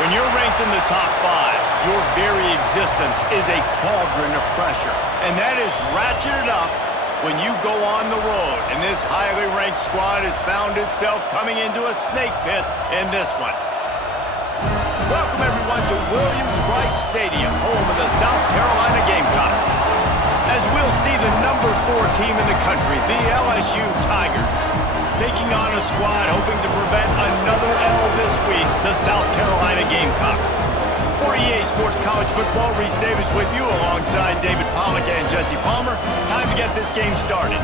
When you're ranked in the top 5, your very existence is a cauldron of pressure. And that is ratcheted up when you go on the road. And this highly ranked squad has found itself coming into a snake pit in this one. Welcome everyone to Williams-Brice Stadium, home of the South Carolina Gamecocks. As we'll see the number 4 team in the country, the LSU Tigers, taking on a squad hoping to prevent another L this week, the South Carolina Gamecocks. For EA Sports College Football, Reese Davis with you alongside David Pollack and Jesse Palmer. Time to get this game started.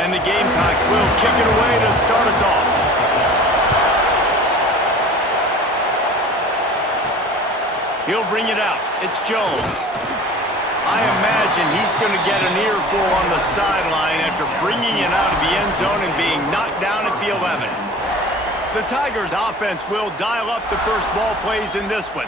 And the Gamecocks will kick it away to start us off. He'll bring it out. It's Jones. I imagine he's going to get an earful on the sideline after bringing it out of the end zone and being knocked down at the 11. The Tigers' offense will dial up the first ball plays in this one.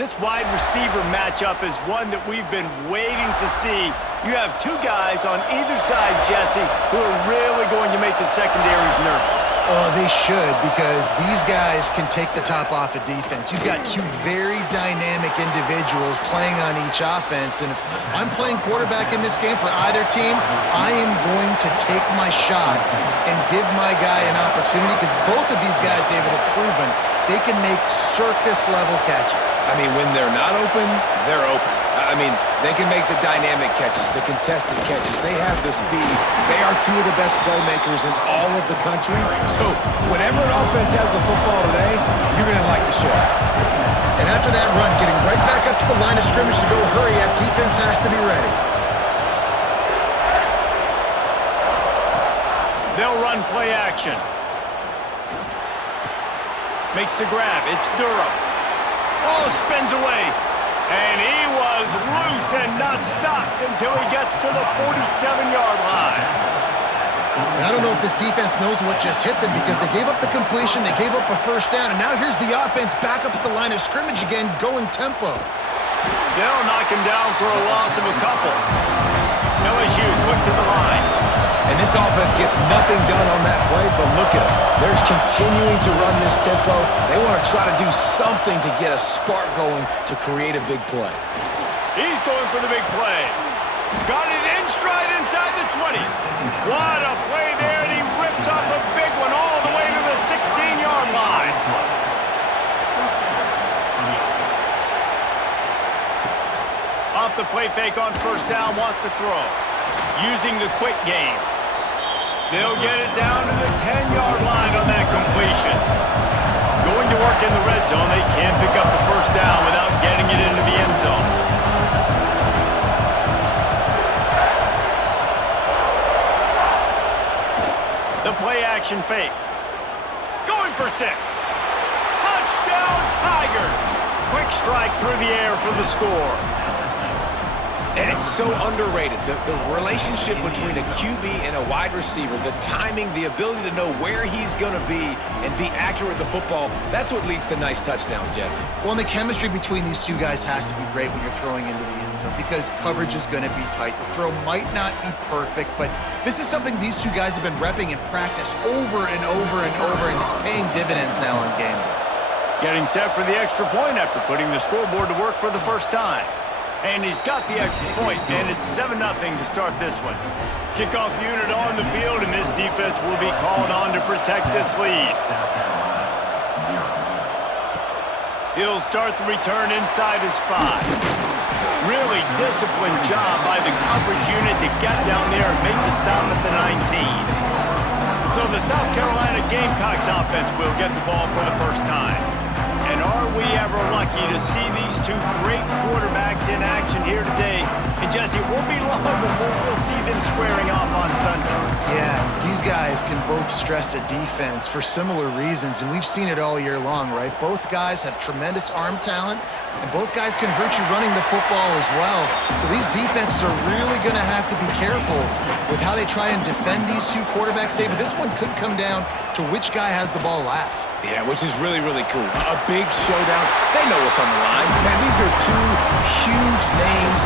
This wide receiver matchup is one that we've been waiting to see. You have 2 guys on either side, Jesse, who are really going to make the secondaries nervous. Oh, they should, because these guys can take the top off of defense. You've got 2 very dynamic individuals playing on each offense, and if I'm playing quarterback in this game for either team, I am going to take my shots and give my guy an opportunity, because both of these guys, David, have proven they can make circus-level catches. I mean, when they're not open, they're open. I mean, they can make the dynamic catches, the contested catches. They have the speed. They are 2 of the best playmakers in all of the country. So whenever an offense has the football today, you're going to like the show. And after that run, getting right back up to the line of scrimmage to go hurry up, defense has to be ready. They'll run play action. Makes the grab. It's Durham. Oh, spins away. And he was loose and not stopped until he gets to the 47-yard line. I don't know if this defense knows what just hit them, because they gave up the completion, they gave up a first down, and now here's the offense back up at the line of scrimmage again, going tempo. They'll knock him down for a loss of a couple. LSU quick to the line. And this offense gets nothing done on that play, but look at them. They're continuing to run this tempo. They want to try to do something to get a spark going to create a big play. He's going for the big play. Got it in stride inside the 20. What a play there, and he rips off a big one all the way to the 16-yard line. Off the play fake on first down, wants to throw. Using the quick game. They'll get it down to the 10-yard line on that completion. Going to work in the red zone. They can't pick up the first down without getting it into the end zone. The play action fake. Going for 6. Touchdown Tigers. Quick strike through the air for the score. And it's so underrated, the relationship between a QB and a wide receiver, the timing, the ability to know where he's going to be and be accurate with the football, that's what leads to nice touchdowns, Jesse. Well, and the chemistry between these 2 guys has to be great when you're throwing into the end zone, because coverage is going to be tight. The throw might not be perfect, but this is something these 2 guys have been repping in practice over and over and over, and it's paying dividends now on game day. Getting set for the extra point after putting the scoreboard to work for the first time. And he's got the extra point, and it's 7-0 to start this one. Kickoff unit on the field, and this defense will be called on to protect this lead. He'll start the return inside his 5. Really disciplined job by the coverage unit to get down there and make the stop at the 19. So the South Carolina Gamecocks offense will get the ball for the first time. And are we ever lucky to see these 2 great quarterbacks in action here today? And Jesse, it won't be long before we'll see them squaring off on Sunday. Yeah, these guys can both stress a defense for similar reasons, and we've seen it all year long, right? Both guys have tremendous arm talent, and both guys can hurt you running the football as well. So these defenses are really going to have to be careful with how they try and defend these two quarterbacks, David. This one could come down to which guy has the ball last. Yeah, which is really, really cool. A big showdown. They know what's on the line. Man, these are two huge names,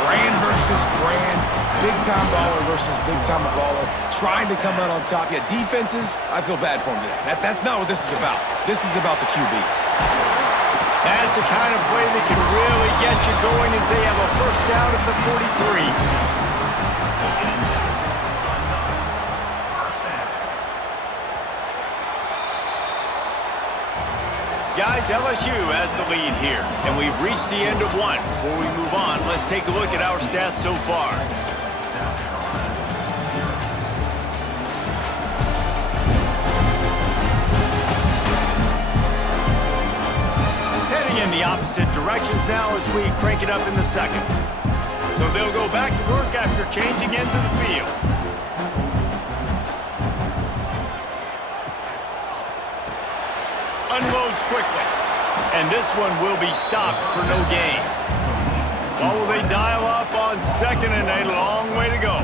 brand versus brand, big-time baller versus big-time baller, trying to come out on top. Yeah, defenses, I feel bad for them today. That's not what this is about. This is about the QBs. That's the kind of play that can really get you going as they have a first down at the 43. Guys, LSU has the lead here, and we've reached the end of one. Before we move on, let's take a look at our stats so far. Heading in the opposite directions now as we crank it up in the second. So they'll go back to work after changing into the field. Unloads quickly, and this one will be stopped for no gain. Or will they dial up on second and a long way to go?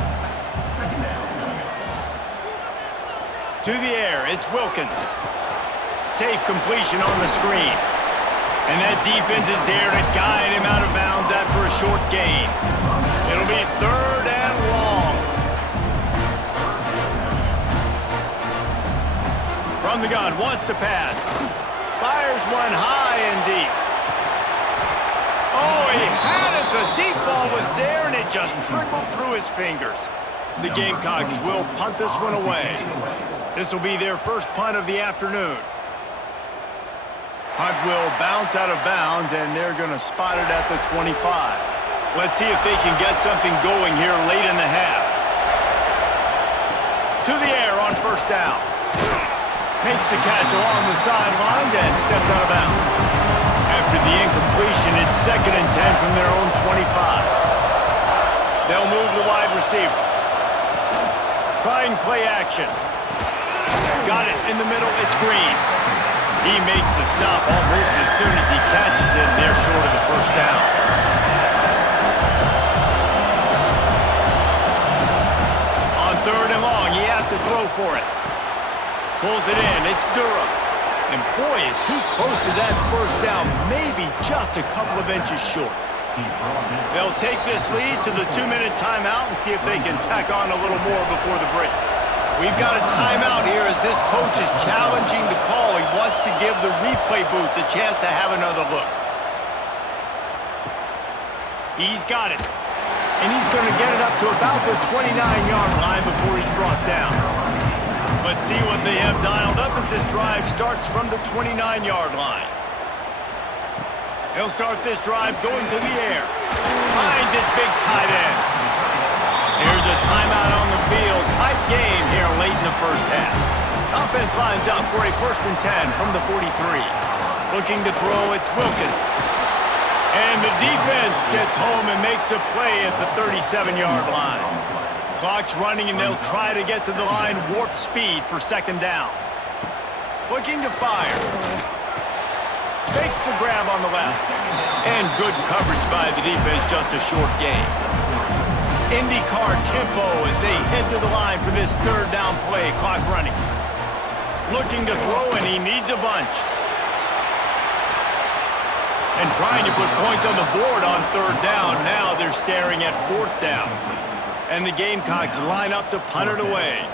To the air, it's Wilkins. Safe completion on the screen. And that defense is there to guide him out of bounds after a short gain. It'll be third and long. From the gun, wants to pass. Fires one high and deep. Oh, he had it. The deep ball was there, and it just trickled through his fingers. The Gamecocks will punt this one away. This will be their first punt of the afternoon. Punt will bounce out of bounds, and they're going to spot it at the 25. Let's see if they can get something going here late in the half. To the air on first down. Makes the catch along the sidelines and steps out of bounds. After the incompletion, it's 2nd and 10 from their own 25. They'll move the wide receiver. Trying play action. Got it in the middle. It's Green. He makes the stop almost as soon as he catches it. They're short of the first down. On 3rd and long, he has to throw for it. Pulls it in. It's Durham. And boy, is he close to that first down, maybe just a couple of inches short. They'll take this lead to the 2-minute timeout and see if they can tack on a little more before the break. We've got a timeout here as this coach is challenging the call. He wants to give the replay booth the chance to have another look. He's got it. And he's going to get it up to about the 29-yard line before he's brought down. Let's see what they have dialed up as this drive starts from the 29-yard line. He'll start this drive going to the air. Finds his big tight end. Here's a timeout on the field. Tight game here late in the first half. Offense lines up for a 1st and 10 from the 43. Looking to throw, it's Wilkins. And the defense gets home and makes a play at the 37-yard line. Clock's running, and they'll try to get to the line warp speed for 2nd down. Looking to fire. Makes the grab on the left. And good coverage by the defense, just a short gain. IndyCar tempo as they head to the line for this 3rd down play. Clock running. Looking to throw, and he needs a bunch. And trying to put points on the board on 3rd down. Now they're staring at 4th down. And the Gamecocks line up to punt it away.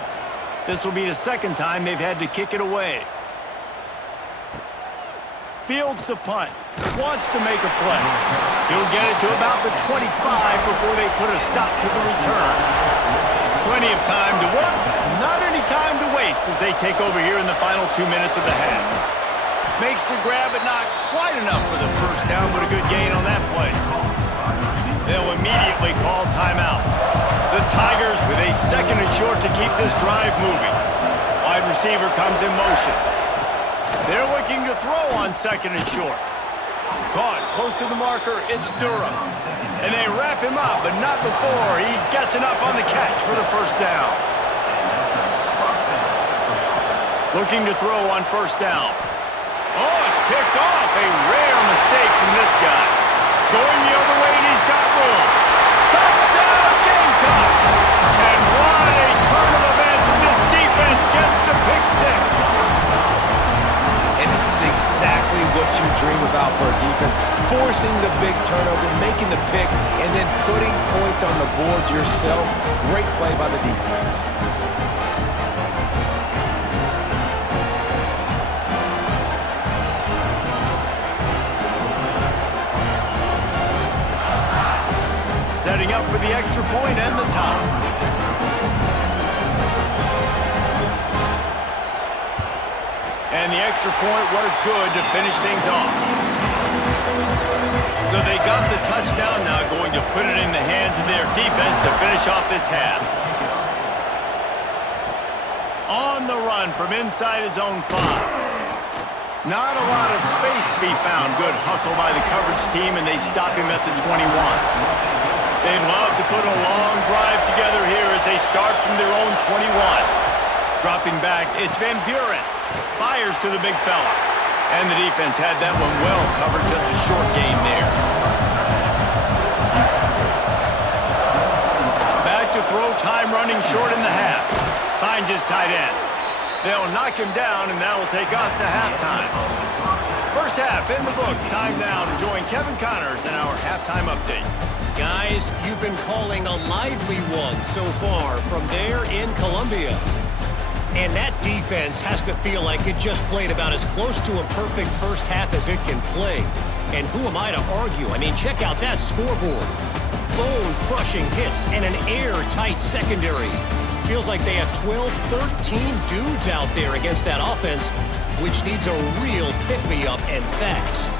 This will be the 2nd time they've had to kick it away. Fields the punt. Wants to make a play. He'll get it to about the 25 before they put a stop to the return. Plenty of time to work. Not any time to waste as they take over here in the final 2 minutes of the half. Makes the grab, but not quite enough for the first down, but a good gain on that play. They'll immediately call timeout. The Tigers with a 2nd and short to keep this drive moving. Wide receiver comes in motion. They're looking to throw on 2nd and short. Caught close to the marker, it's Durham. And they wrap him up, but not before he gets enough on the catch for the first down. Looking to throw on first down. Oh, it's picked off. A rare mistake from this guy. Going the other way, and he's got room. Touchdown, Gamecocks! And what a turn of events as this defense gets the pick six. And this is exactly what you dream about for a defense. Forcing the big turnover, making the pick, and then putting points on the board yourself. Great play by the defense. Setting up for the extra point and the top. And the extra point was good to finish things off. So they got the touchdown, now going to put it in the hands of their defense to finish off this half. On the run from inside his own 5. Not a lot of space to be found. Good hustle by the coverage team, and they stop him at the 21. They'd love to put a long drive together here as they start from their own 21. Dropping back, it's Van Buren. Fires to the big fella. And the defense had that one well covered, just a short gain there. Back to throw, time running short in the half. Finds his tight end. They'll knock him down, and that will take us to halftime. First half in the books. Time now to join Kevin Connors in our halftime update. Guys, you've been calling a lively one so far from there in Columbia. And that defense has to feel like it just played about as close to a perfect first half as it can play. And who am I to argue? I mean, check out that scoreboard. Bone-crushing hits and an airtight secondary. Feels like they have 12, 13 dudes out there against that offense, which needs a real pick-me-up and fast.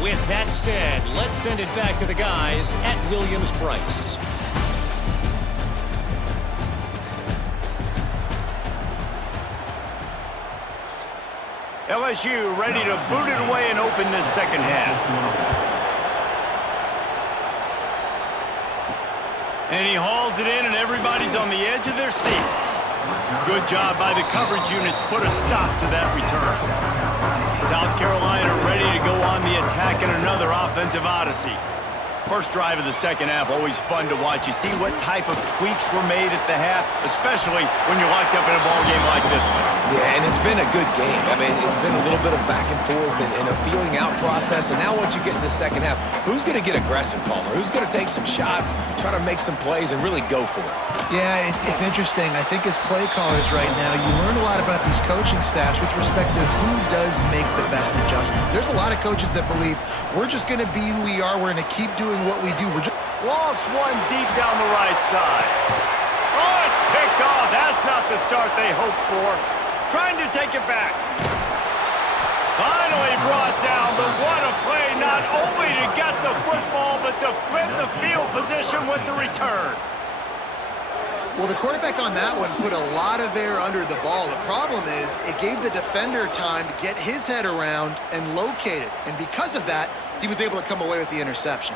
With that said, let's send it back to the guys at Williams-Brice. LSU ready to boot it away and open this second half. And he hauls it in, and everybody's on the edge of their seats. Good job by the coverage unit to put a stop to that return. South Carolina ready to go on the attack in another offensive odyssey. First drive of the second half, always fun to watch. You see what type of tweaks were made at the half, especially when you're locked up in a ball game like this one. Yeah, and it's been a good game. I mean, it's been a little bit of back and forth and a feeling out process. And now once you get in the second half, who's going to get aggressive, Palmer? Who's going to take some shots, try to make some plays, and really go for it? Yeah, it's interesting. I think as play callers right now, you learn a lot about these coaching staffs with respect to who does make the best adjustments. There's a lot of coaches that believe we're just going to be who we are. We're going to keep doing what we do. Lofts one deep down the right side. Oh, it's picked off. That's not the start they hoped for. Trying to take it back. Finally brought down, but what a play, not only to get the football, but to flip the field position with the return. Well, the quarterback on that one put a lot of air under the ball. The problem is it gave the defender time to get his head around and locate it. And because of that, he was able to come away with the interception.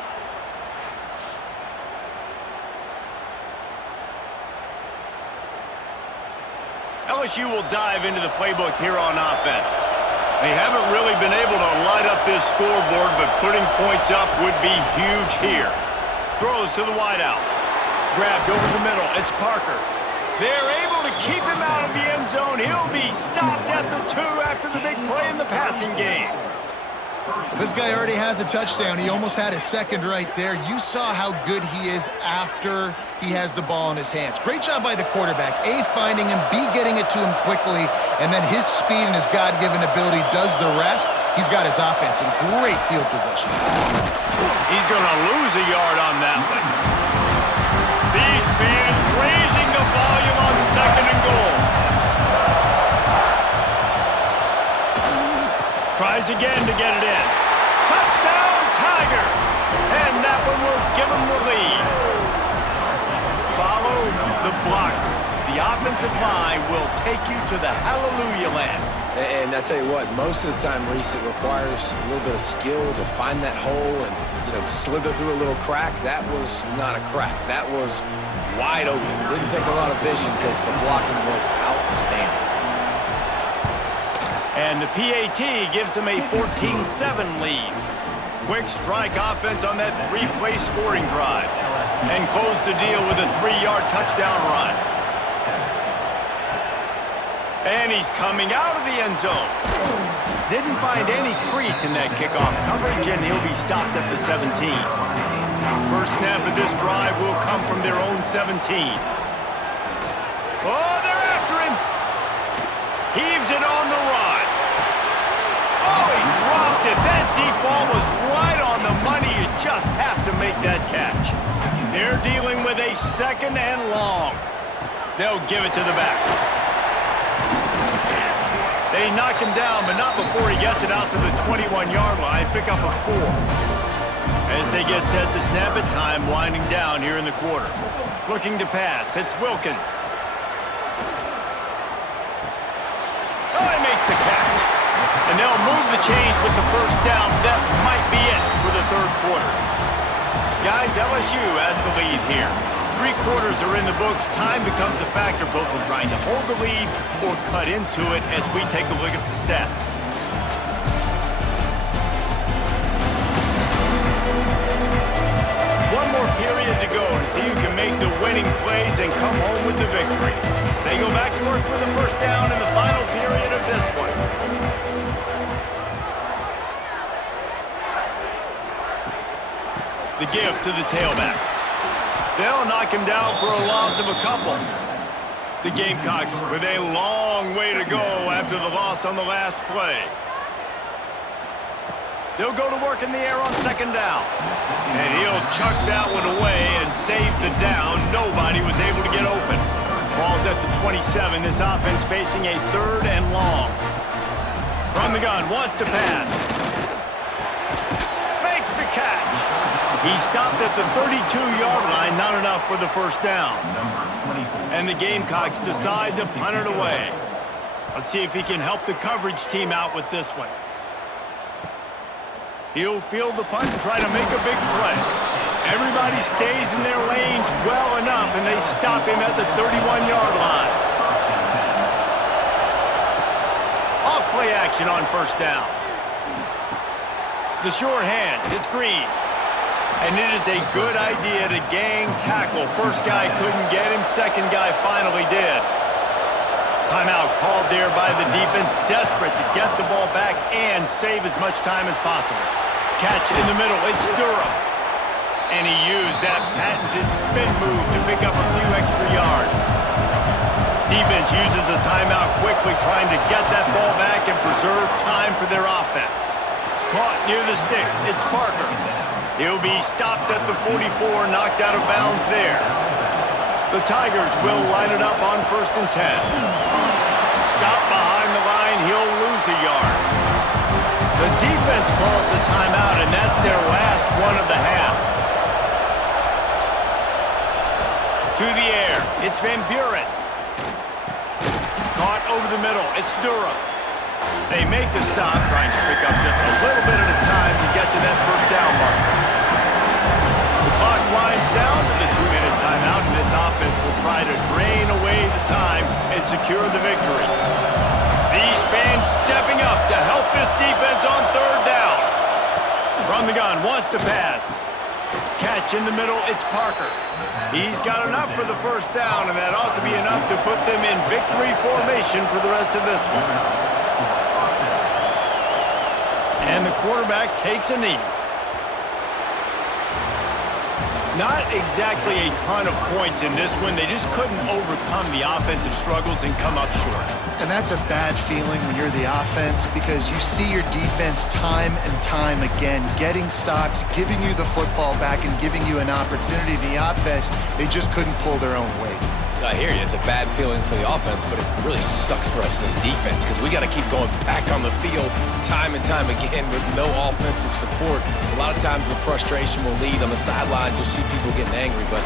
LSU will dive into the playbook here on offense. They haven't really been able to light up this scoreboard, but putting points up would be huge here. Throws to the wideout. Grabbed over the middle. It's Parker. They're able to keep him out of the end zone. He'll be stopped at the 2 after the big play in the passing game. This guy already has a touchdown. He almost had his second right there. You saw how good he is after he has the ball in his hands. Great job by the quarterback. A, finding him, B, getting it to him quickly, and then his speed and his God-given ability does the rest. He's got his offense in great field position. He's going to lose a yard on that one. These fans raising the volume on second and goal. Tries again to get it in. Touchdown, Tigers! And that one will give them the lead. Follow the blockers. The offensive line will take you to the hallelujah land. And I tell you what, most of the time, Reese, it requires a little bit of skill to find that hole and, slither through a little crack. That was not a crack. That was wide open. Didn't take a lot of vision because the blocking was outstanding. And the PAT gives them a 14-7 lead. Quick strike offense on that three-play scoring drive. And close the deal with a 3-yard touchdown run. And he's coming out of the end zone. Didn't find any crease in that kickoff coverage, and he'll be stopped at the 17. First snap of this drive will come from their own 17. Oh, they're after him. Heaves it on the run. Oh, he dropped it. That deep ball was right on the money. You just have to make that catch. They're dealing with a 2nd and long. They'll give it to the back. They knock him down, but not before he gets it out to the 21-yard line. Pick up a 4. As they get set to snap it, time winding down here in the quarter. Looking to pass. It's Wilkins. Oh, he makes the catch. And they'll move the chains with the first down. That might be it for the third quarter. Guys, LSU has the lead here. 3 quarters are in the books. Time becomes a factor both in trying to hold the lead or cut into it as we take a look at the stats. One more period to go to see who can make the winning plays and come home with the victory. They go back to work with a first down in the final period of this one. The give to the tailback. They'll knock him down for a loss of a couple. The Gamecocks with a long way to go after the loss on the last play. They'll go to work in the air on 2nd down. And he'll chuck that one away and save the down. Nobody was able to get open. Ball's at the 27. This offense facing a 3rd and long. From the gun, wants to pass. Makes the catch. He stopped at the 32-yard line, not enough for the first down. And the Gamecocks decide to punt it away. Let's see if he can help the coverage team out with this one. He'll field the punt and try to make a big play. Everybody stays in their lanes well enough, and they stop him at the 31-yard line. Off play action on first down. The short hands, it's Green. And it is a good idea to gang tackle. First guy couldn't get him, second guy finally did. Timeout called there by the defense, desperate to get the ball back and save as much time as possible. Catch in the middle, it's Durham. And he used that patented spin move to pick up a few extra yards. Defense uses a timeout quickly, trying to get that ball back and preserve time for their offense. Caught near the sticks, it's Parker. He'll be stopped at the 44, knocked out of bounds there. The Tigers will line it up on 1st and 10. Stop behind the line, he'll lose a yard. The defense calls the timeout, and that's their last one of the half. To the air, it's Van Buren. Caught over the middle, it's Durham. They make the stop, trying to pick up just a little bit at a time to get to that first down marker. The clock winds down to the 2-minute timeout, and this offense will try to drain away the time and secure the victory. These fans stepping up to help this defense on 3rd down. From the gun, wants to pass. Catch in the middle, it's Parker. He's got enough for the first down, and that ought to be enough to put them in victory formation for the rest of this one. And the quarterback takes a knee. Not exactly a ton of points in this one. They just couldn't overcome the offensive struggles and come up short. And that's a bad feeling when you're the offense, because you see your defense time and time again getting stops, giving you the football back, and giving you an opportunity. The offense, they just couldn't pull their own weight. I hear you. It's a bad feeling for the offense, but it really sucks for us as defense because we got to keep going back on the field time and time again with no offensive support. A lot of times the frustration will lead on the sidelines. You'll see people getting angry, but